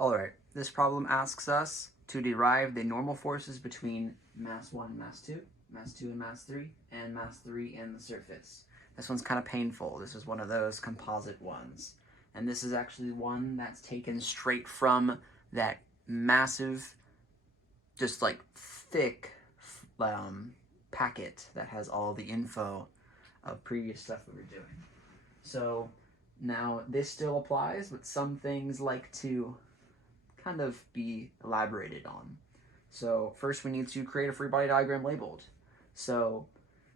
Alright, this problem asks us to derive the normal forces between mass 1 and mass 2 and mass 3, and mass 3 in the surface. This one's kind of painful. This is one of those composite ones. And this is actually one that's taken straight from that massive, just like thick packet that has all the info of previous stuff we were doing. So now this still applies, but some things like to kind of be elaborated on. So first we need to create a free body diagram labeled. So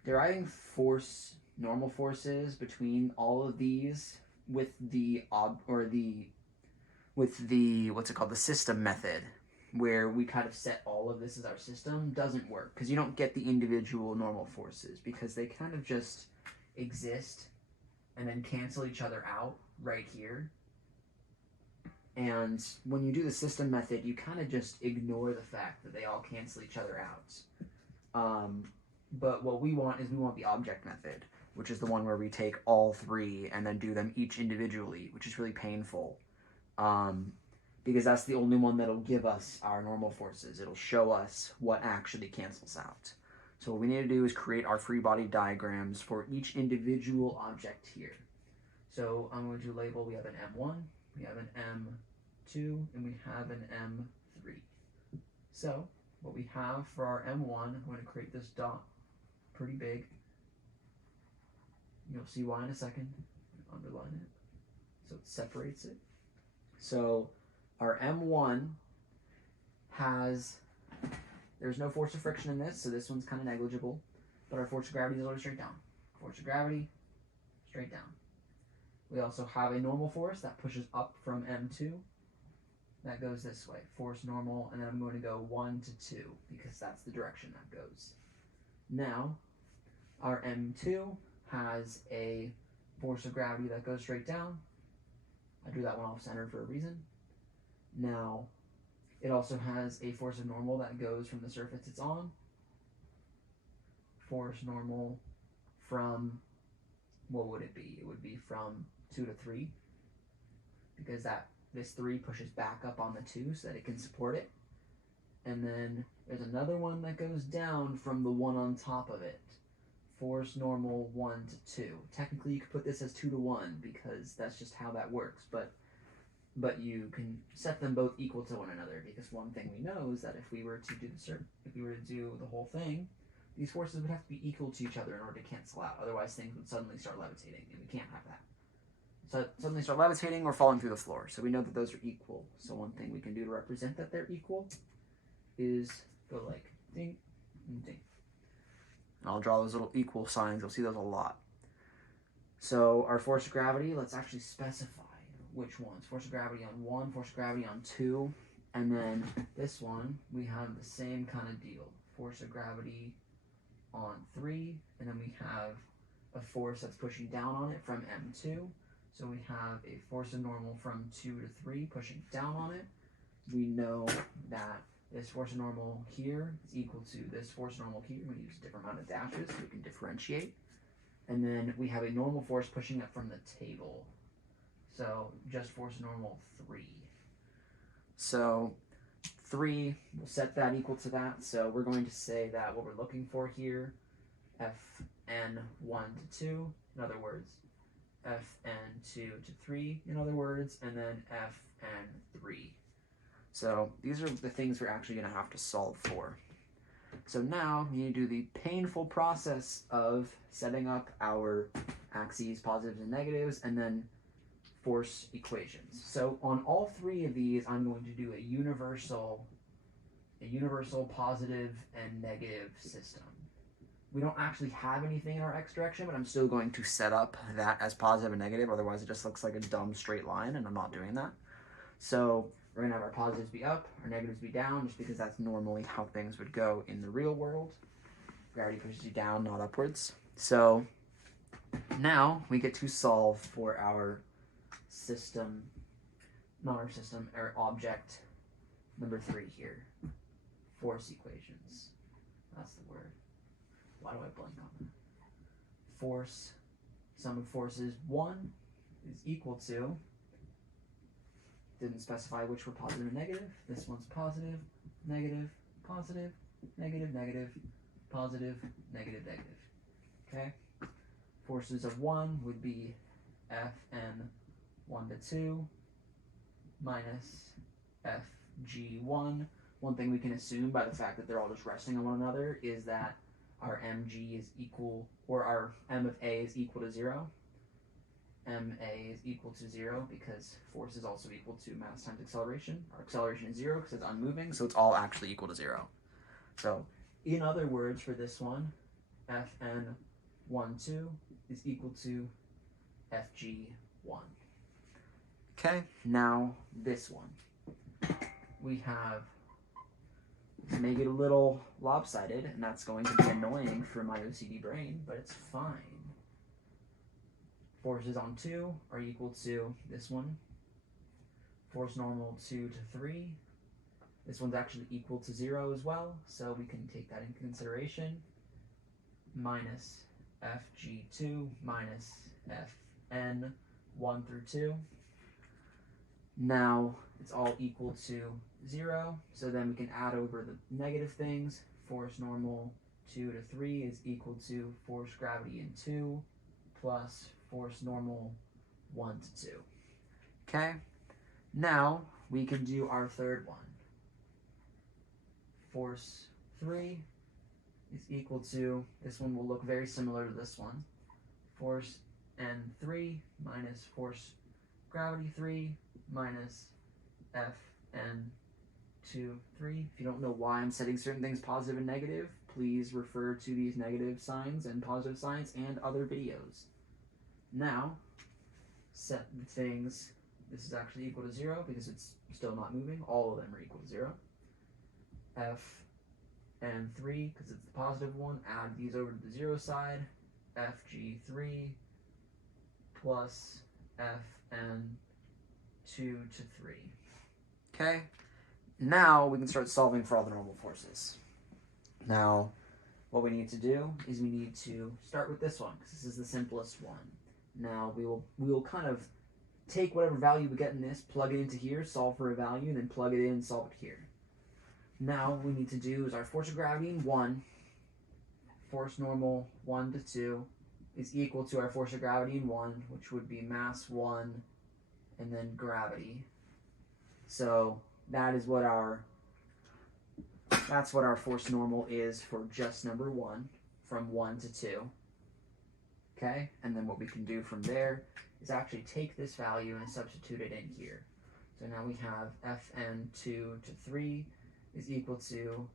deriving normal forces between all of these with the the system method, where we kind of set all of this as our system, doesn't work because you don't get the individual normal forces because they kind of just exist and then cancel each other out right here. And when you do the system method, you kind of just ignore the fact that they all cancel each other out. But what we want is we want the object method, which is the one where we take all three and then do them each individually, which is really painful. Because that's the only one that'll give us our normal forces. It'll show us what actually cancels out. So what we need to do is create our free body diagrams for each individual object here. So I'm going to label, we have an M1, we have an M2, and we have an M3. So what we have for our M1, I'm going to create this dot pretty big. You'll see why in a second. Underline it so it separates it. So our M1 there's no force of friction in this, so this one's kind of negligible, but our force of gravity is always straight down. Force of gravity, straight down. We also have a normal force that pushes up from M2. That goes this way, force normal, and then I'm going to go 1 to 2 because that's the direction that goes. Now, our M2 has a force of gravity that goes straight down. I drew that one off center for a reason. Now, it also has a force of normal that goes from the surface it's on. Force normal from, what would it be? It would be from 2 to 3, because this 3 pushes back up on the 2 so that it can support it. And then there's another one that goes down from the one on top of it. Force normal 1 to 2. Technically you could put this as 2 to 1 because that's just how that works, but you can set them both equal to one another, because one thing we know is that if we were to do the whole thing, these forces would have to be equal to each other in order to cancel out. Otherwise things would suddenly start levitating, and we can't have that. So suddenly start levitating or falling through the floor. So we know that those are equal. So one thing we can do to represent that they're equal is go like ding and ding. And I'll draw those little equal signs. You'll see those a lot. So our force of gravity, let's actually specify which ones. Force of gravity on 1, force of gravity on 2, and then this one, we have the same kind of deal. Force of gravity on 3, and then we have a force that's pushing down on it from M2. So we have a force of normal from 2 to 3 pushing down on it. We know that this force of normal here is equal to this force of normal here. We use a different amount of dashes so we can differentiate. And then we have a normal force pushing up from the table. So just force normal 3. So 3, we'll set that equal to that. So we're going to say that what we're looking for here, Fn 1 to 2, in other words, Fn 2 to 3, in other words, and then Fn 3. So these are the things we're actually going to have to solve for. So now we need to do the painful process of setting up our axes, positives and negatives, and then force equations. So on all three of these, I'm going to do a universal positive and negative system. We don't actually have anything in our x direction, but I'm still going to set up that as positive and negative, otherwise it just looks like a dumb straight line, and I'm not doing that. So we're going to have our positives be up, our negatives be down, just because that's normally how things would go in the real world. Gravity pushes you down, not upwards. So now we get to solve for our system, not our system, our object number 3 here. Force equations. That's the word. Why do I blank on that? Force, sum of forces 1 is equal to didn't specify which were positive and negative. This one's positive, negative, positive, negative, negative, positive, negative, negative. Okay? Forces of 1 would be Fn 1 to 2 minus Fg1. One thing we can assume by the fact that they're all just resting on one another is that our mg is equal, or our m of a is equal to 0. ma is equal to 0 because force is also equal to mass times acceleration. Our acceleration is 0 because it's unmoving, so it's all actually equal to 0. So, in other words, for this one, Fn 2 is equal to Fg1. Okay, now this one. We have, to make it a little lopsided, and that's going to be annoying for my OCD brain, but it's fine. Forces on 2 are equal to this one. Force normal 2 to 3. This one's actually equal to 0 as well, so we can take that into consideration. Minus Fg2 minus Fn 1 through 2. Now it's all equal to 0, so then we can add over the negative things. Force normal 2 to 3 is equal to force gravity in 2 plus force normal 1 to 2. Okay, now we can do our third one. Force 3 is equal to, this one will look very similar to this one, force N3 minus force gravity 3 minus Fn2 3. If you don't know why I'm setting certain things positive and negative, please refer to these negative signs and positive signs and other videos. Now, set the things, this is actually equal to 0 because it's still not moving. All of them are equal to 0. Fn3, because it's the positive one, add these over to the 0 side. Fg3 plus Fn2 to 3. Okay, now we can start solving for all the normal forces. Now, what we need to do is we need to start with this one, because this is the simplest one. Now, we will kind of take whatever value we get in this, plug it into here, solve for a value, then plug it in, solve it here. Now, what we need to do is our force of gravity in 1, force normal 1 to 2, is equal to our force of gravity in 1, which would be mass 1, and then gravity. So that is what that's what our force normal is for just number 1, from 1 to 2. Okay, and then what we can do from there is actually take this value and substitute it in here. So now we have Fn2 to 3 is equal to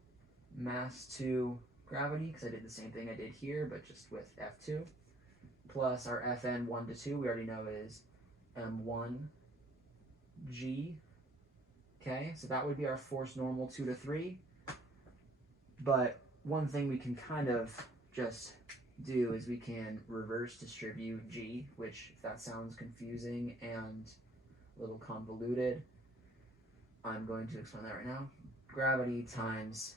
mass 2 gravity, because I did the same thing I did here, but just with F2, plus our Fn 1 to 2, we already know is m1g. Okay, so that would be our force normal 2 to 3. But one thing we can kind of just do is we can reverse distribute g, which, if that sounds confusing and a little convoluted, I'm going to explain that right now. Gravity times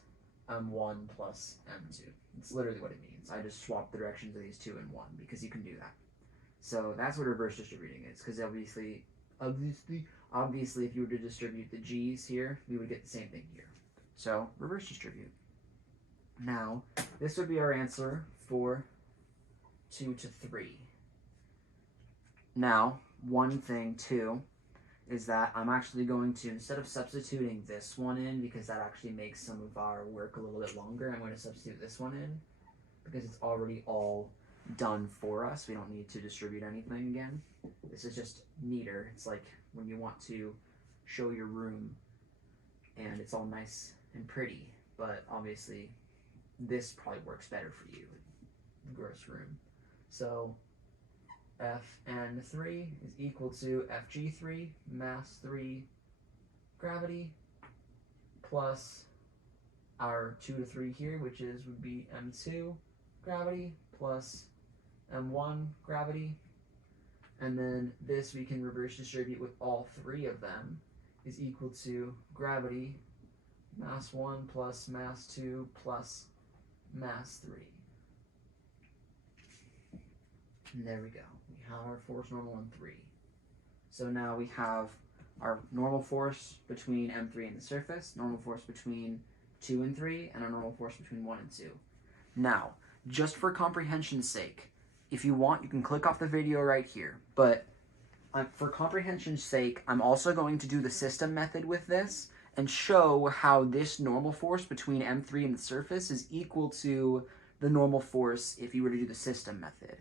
m1 plus m2. It's literally what it means. I just swapped the directions of these 2 and 1 because you can do that. So that's what reverse distributing is, because obviously, if you were to distribute the g's here, we would get the same thing here. So reverse distribute. Now, this would be our answer for 2 to 3. Now, one thing too is that I'm actually going to, instead of substituting this one in, because that actually makes some of our work a little bit longer, I'm going to substitute this one in because it's already all done for us. We don't need to distribute anything again. This is just neater. It's like when you want to show your room and it's all nice and pretty, but obviously this probably works better for you, gross room. So Fn3 is equal to Fg3, mass 3, gravity, plus our 2 to 3 here, which would be m2, gravity, plus m1, gravity. And then this we can reverse distribute with all 3 of them, is equal to gravity, mass 1 plus mass 2 plus mass 3. And there we go. We have our force normal in 3. So now we have our normal force between M3 and the surface, normal force between 2 and 3, and our normal force between 1 and 2. Now, just for comprehension's sake, if you want, you can click off the video right here, but for comprehension's sake, I'm also going to do the system method with this and show how this normal force between M3 and the surface is equal to the normal force if you were to do the system method.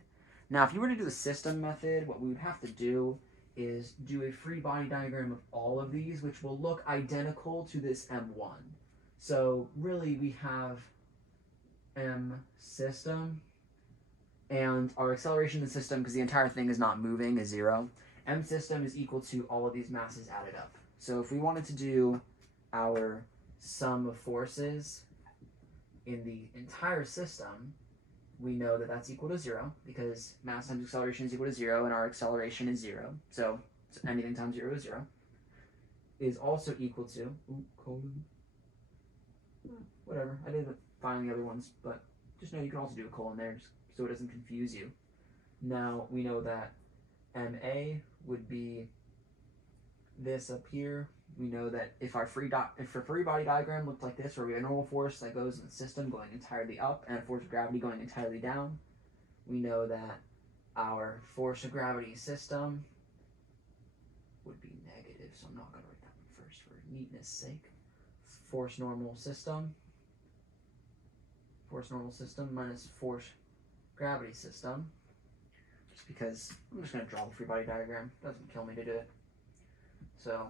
Now, if you were to do the system method, what we would have to do is do a free body diagram of all of these, which will look identical to this M1. So really, we have M system, and our acceleration in the system, because the entire thing is not moving, is 0. M system is equal to all of these masses added up. So if we wanted to do our sum of forces in the entire system, we know that that's equal to 0, because mass times acceleration is equal to 0, and our acceleration is 0. So anything times 0 is 0. Is also equal to, whatever, I didn't find the other ones, but just know you can also do a colon there, just so it doesn't confuse you. Now, we know that MA would be this up here. We know that if our free body diagram looked like this, where we have a normal force that goes in the system going entirely up and a force of gravity going entirely down, we know that our force of gravity system would be negative, so I'm not going to write that one first for neatness sake. Force normal system minus force gravity system, just because I'm just going to draw the free body diagram. It doesn't kill me to do it. So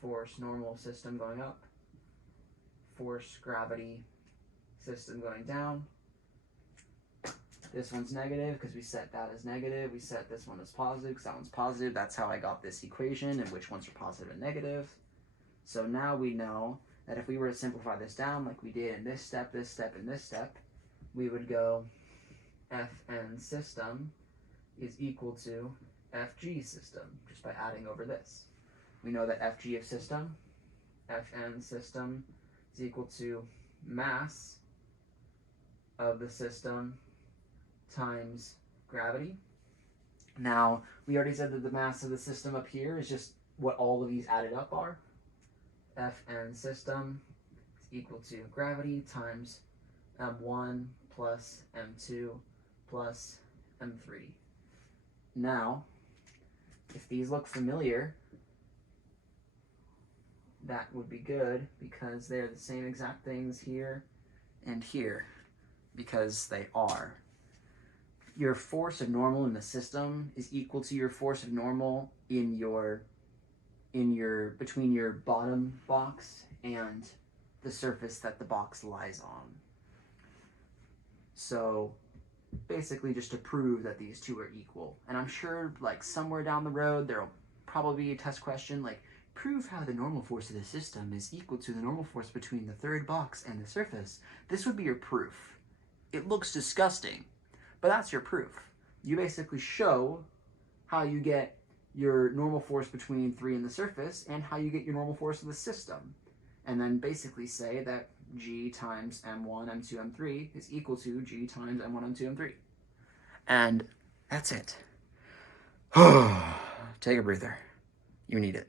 force normal system going up, force gravity system going down. This one's negative because we set that as negative. We set this one as positive because that one's positive. That's how I got this equation and which ones are positive and negative. So now we know that if we were to simplify this down like we did in this step, and this step, we would go Fn system is equal to Fg system, just by adding over this. We know that Fg of system, Fn system, is equal to mass of the system times gravity. Now, we already said that the mass of the system up here is just what all of these added up are. Fn system is equal to gravity times m1 plus m2 plus m3. Now, if these look familiar, that would be good because they're the same exact things here and here, because they are. Your force of normal in the system is equal to your force of normal in your between your bottom box and the surface that the box lies on. So basically just to prove that these two are equal. And I'm sure like somewhere down the road there'll probably be a test question like, prove how the normal force of the system is equal to the normal force between the third box and the surface. This would be your proof. It looks disgusting, but that's your proof. You basically show how you get your normal force between 3 and the surface and how you get your normal force of the system. And then basically say that G times M1, M2, M3 is equal to G times M1, M2, M3. And that's it. Take a breather. You need it.